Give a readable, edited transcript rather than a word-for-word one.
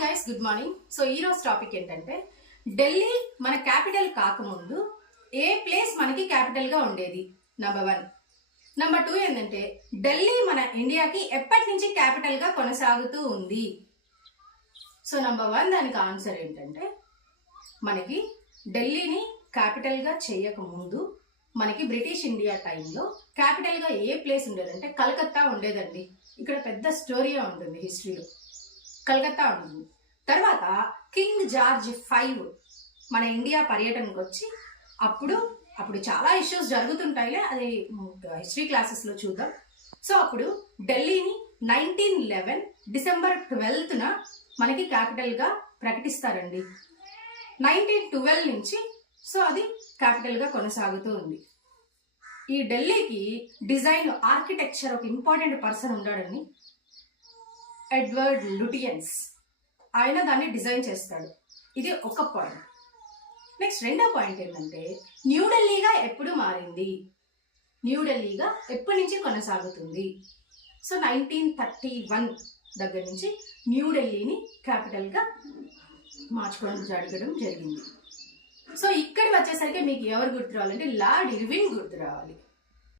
Hi guys, good morning. So ఈ రోజు topic ఏంటంటే ఢిల్లీ మన క్యాపిటల్ కాకముందు ఏ ప్లేస్ మనకి క్యాపిటల్ గా ఉండేది? నంబర్ 1. నంబర్ 2 ఏంటంటే ఢిల్లీ మన ఇండియాకి ఎప్పటి నుంచి క్యాపిటల్ గా కొనసాగుతూ ఉంది? సో నంబర్ 1 దానికి ఆన్సర్ ఏంటంటే మనకి ఢిల్లీని క్యాపిటల్ గా చేయకముందు మనకి బ్రిటిష్ ఇండియా టైంలో క్యాపిటల్ గా ఏ ప్లేస్ ఉండేదంటే కలకత్తా ఉండేదండి. ఇక్కడ పెద్ద స్టోరీ ఉంటుంది హిస్టరీలో. కలకత్తా ఉంటుంది. తర్వాత కింగ్ జార్జ్ 5 మన ఇండియా పర్యటనకు వచ్చి అప్పుడు చాలా ఇష్యూస్ జరుగుతుంటాయిలే, అది హిస్టరీ క్లాసెస్లో చూద్దాం. సో అప్పుడు ఢిల్లీని 1911 డిసెంబర్ 12న మనకి క్యాపిటల్గా ప్రకటిస్తారండి. 1912 నుంచి సో అది క్యాపిటల్గా కొనసాగుతూ ఉంది. ఈ ఢిల్లీకి డిజైన్ ఆర్కిటెక్చర్ ఒక ఇంపార్టెంట్ పర్సన్ ఉన్నాడని, ఎడ్వర్డ్ లుటియన్స్. ఆయన దాన్ని డిజైన్ చేస్తాడు. ఇది ఒక పాయింట్. నెక్స్ట్ రెండో పాయింట్ ఏంటంటే న్యూఢిల్లీగా ఎప్పుడు మారింది? న్యూఢిల్లీగా ఎప్పటి నుంచి కొనసాగుతుంది? సో 1931 దగ్గర నుంచి న్యూఢిల్లీని క్యాపిటల్గా మార్చుకోవడం జరగడం జరిగింది. సో ఇక్కడ వచ్చేసరికి మీకు ఎవరు గుర్తు రావాలంటే లార్డ్ ఇర్విన్ గుర్తు రావాలి.